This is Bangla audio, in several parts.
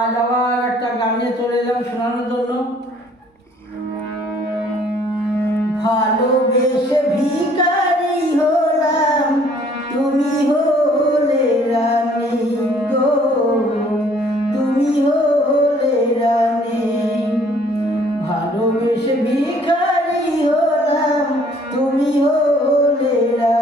আজ আবার একটা গান নিয়ে চলে এলাম শোনানোর জন্য। ভালোবেসে ভিকারি হলাম, তুমি হলে রানী গো। তুমি হলে রানী। ভালোবেসে ভিকারি হলাম, তুমি হলে রানী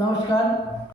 নমস্কার।